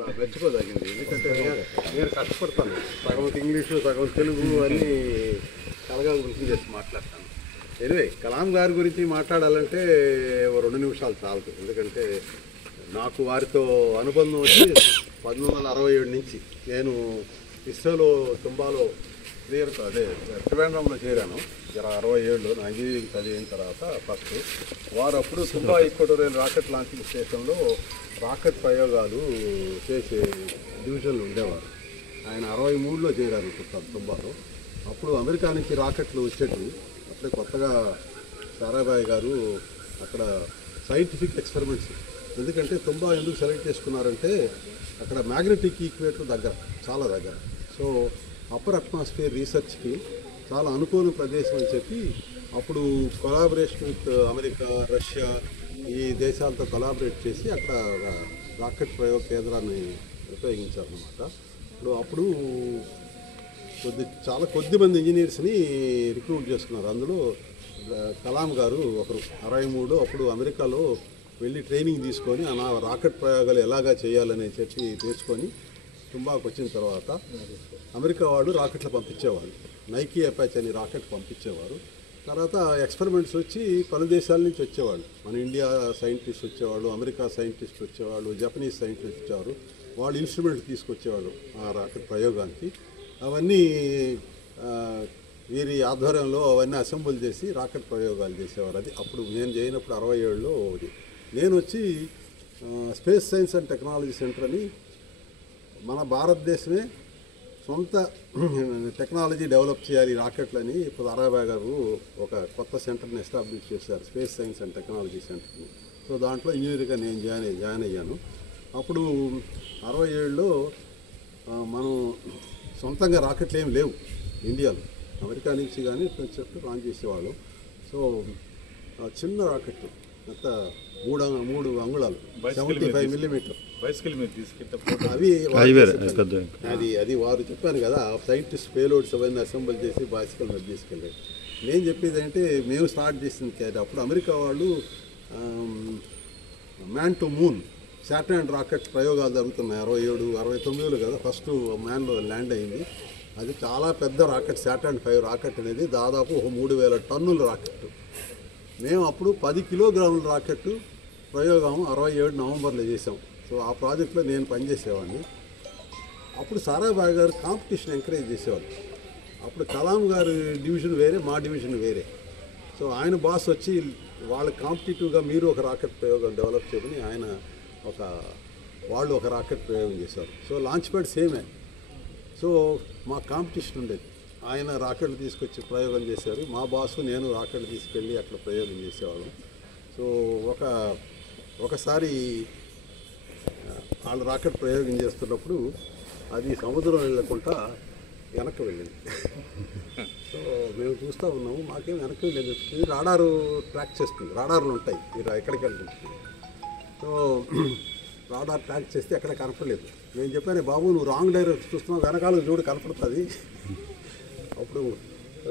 చాలా మెచ్చుకోదగింది. ఎందుకంటే నేను కష్టపడతాను, సగం ఇంగ్లీషు సగం తెలుగు అన్నీ కలగా గురించి చేసి మాట్లాడతాను. ఎనివే కలాం గారి గురించి మాట్లాడాలంటే 2 నిమిషాలు చాలదు. ఎందుకంటే నాకు వారితో అనుబంధం వచ్చి 1967 నుంచి నేను ఇస్రోలో తుంబాలో త్రివేంద్రంలో చేరాను. 67లో నా ఇంజనీరింగ్ చదివిన తర్వాత ఫస్ట్ వారు అప్పుడు తుంబా ఈక్వటోరియల్ రాకెట్ లాంచింగ్ స్టేషన్లో రాకెట్ ప్రయోగాలు చేసే డివిజన్లు ఉండేవారు. ఆయన 63లో చేరారు తుంబాలో. అప్పుడు అమెరికా నుంచి రాకెట్లు వచ్చేటివి. అప్పుడే కొత్తగా సారాభాయ్ గారు అక్కడ సైంటిఫిక్ ఎక్స్పెరిమెంట్స్, ఎందుకంటే తుంబా ఎందుకు సెలెక్ట్ చేసుకున్నారంటే అక్కడ మ్యాగ్నెటిక్ ఈక్వేటర్ దగ్గర, చాలా దగ్గర. సో అప్పర్ అట్మాస్ఫియర్ రీసెర్చ్కి చాలా అనుకూల ప్రదేశం అని చెప్పి అప్పుడు కొలాబరేషన్ విత్ అమెరికా, రష్యా ఈ దేశాలతో కొలాబరేట్ చేసి అక్కడ రాకెట్ ప్రయోగ కేంద్రాన్ని ఉపయోగించారన్నమాట. అప్పుడు చాలా కొద్ది మంది ఇంజనీర్స్ని రిక్రూట్ చేసుకున్నారు. అందులో కలాం గారు ఒకరు. 63 అప్పుడు అమెరికాలో వెళ్ళి ట్రైనింగ్ తీసుకొని రాకెట్ ప్రయోగాలు ఎలాగా చేయాలని చెప్పి నేర్చుకొని తుంబాకు వచ్చిన తర్వాత అమెరికా వాడు రాకెట్లు పంపించేవాళ్ళు. నైకీ అపాచ్ అని రాకెట్ పంపించేవారు. తర్వాత ఎక్స్పెరిమెంట్స్ వచ్చి పలు దేశాల నుంచి వచ్చేవాళ్ళు. మన ఇండియా సైంటిస్ట్ వచ్చేవాళ్ళు, అమెరికా సైంటిస్ట్ వచ్చేవాళ్ళు, జపనీస్ సైంటిస్ట్ వచ్చేవారు. వాళ్ళు ఇన్స్ట్రుమెంట్ తీసుకొచ్చేవాళ్ళు ఆ రాకెట్ ప్రయోగానికి. అవన్నీ వీరి ఆధ్వర్యంలో అవన్నీ అసెంబుల్ చేసి రాకెట్ ప్రయోగాలు చేసేవారు. అది అప్పుడు నేను చేయనప్పుడు 67లో. నేను వచ్చి space science and technology centre అని మన భారతదేశమే సొంత టెక్నాలజీ డెవలప్ చేయాలి రాకెట్లని ఇప్పుడు సారాభాయ్ గారు ఒక కొత్త సెంటర్ని ఎస్టాబ్లిష్ చేశారు, స్పేస్ సైన్స్ అండ్ టెక్నాలజీ సెంటర్ని. సో దాంట్లో ఇంజనీర్గా నేను జాయిన్ అయ్యాను. అప్పుడు 67లో మనం సొంతంగా రాకెట్లు ఏమి లేవు ఇండియాలో. అమెరికా నుంచి కానీ చెప్పి లాంచ్ చేసేవాళ్ళు. సో చిన్న రాకెట్ అంత 3 అంగుళాలు 75 మిల్లీమీటర్ అది వారు చెప్పాను కదా, సైంటిస్ట్ పేలోడ్స్ అవన్నీ అసెంబుల్ చేసి బైసికల్ మీద తీసుకెళ్ళారు. నేను చెప్పేది అంటే మేము స్టార్ట్ చేసింది అప్పుడు అమెరికా వాళ్ళు man to moon satellite rocket ప్రయోగాలు జరుగుతున్నాయి. 67, 69లో కదా ఫస్ట్ మ్యాన్లో ల్యాండ్ అయింది. అది చాలా పెద్ద రాకెట్, శాటిలైట్ 5 రాకెట్ అనేది దాదాపు 3000 టన్నుల రాకెట్. మేము అప్పుడు 10 కిలోగ్రాముల రాకెట్ ప్రయోగం 67 నవంబర్లో చేసాం. సో ఆ ప్రాజెక్ట్లో నేను పనిచేసేవాడిని. అప్పుడు సారాభాయ్ గారు కాంపిటీషన్ ఎంకరేజ్ చేసేవాళ్ళు. అప్పుడు కలాం గారి డివిజన్ వేరే, మా డివిజన్ వేరే. సో ఆయన బాస్ వచ్చి వాళ్ళకి కాంపిటేటివ్గా మీరు ఒక రాకెట్ ప్రయోగం డెవలప్ చేయమని వాళ్ళు ఒక రాకెట్ ప్రయోగం చేశారు. సో లాంచ్ ప్యాడ్ సేమే. సో మా కాంపిటీషన్ ఉండేది. ఆయన రాకెట్లు తీసుకొచ్చి ప్రయోగం చేశారు, మా బాసు నేను రాకెట్లు తీసుకెళ్ళి అట్లా ప్రయోగం చేసేవాళ్ళం. సో ఒకసారి వాళ్ళు రాకెట్ ప్రయోగం చేస్తున్నప్పుడు అది సముద్రం వెళ్ళకుండా వెనక్కి వెళ్ళింది. సో మేము చూస్తూ ఉన్నాము, మాకేం వెనక్కి వెళ్ళేది. రాడారు ట్రాక్ చేస్తుంది, రాడార్లు ఉంటాయి మీరు ఎక్కడికి వెళ్తుంది. సో రాడార్ ట్రాక్ చేస్తే ఎక్కడ కనపడలేదు. నేను చెప్పాను, బాబు నువ్వు రాంగ్ డైరెక్షన్ చూస్తున్నావు, వెనకాల చూడు కనపడుతుంది. అప్పుడు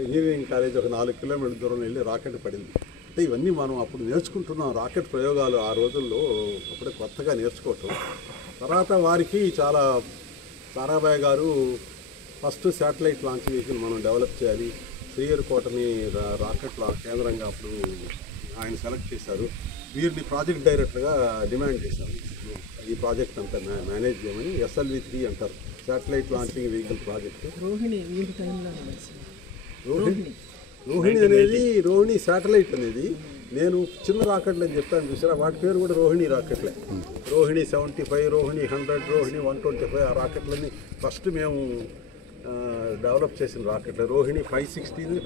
ఇంజనీరింగ్ కాలేజ్ ఒక 4 కిలోమీటర్ల దూరం వెళ్ళి రాకెట్ పడింది. అంటే ఇవన్నీ మనం అప్పుడు నేర్చుకుంటున్నాం రాకెట్ ప్రయోగాలు. ఆ రోజుల్లో అప్పుడే కొత్తగా నేర్చుకోవటం. తర్వాత వారికి చాలా సారాభాయ్ గారు ఫస్ట్ శాటిలైట్ లాంచ్ వెహికల్ మనం డెవలప్ చేయాలి, శ్రీహరికోటని రాకెట్ కేంద్రంగా అప్పుడు ఆయన సెలెక్ట్ చేశారు. వీరిని ప్రాజెక్ట్ డైరెక్టర్గా డిమాండ్ చేశారు. ఈ ప్రాజెక్ట్ అంతా మేనేజ్ చేయమని. SLV-3 అంటారు, satellite launching vehicle project. Rohini satellite అనేది నేను చిన్న రాకెట్లు అని చెప్పాను చూసారా, వాటి పేరు కూడా రోహిణి రాకెట్లే. రోహిణి 75, రోహిణి 100, రోహిణి 125 ఆ రాకెట్లన్నీ ఫస్ట్ మేము డెవలప్ చేసిన రాకెట్లు. రోహిణి 560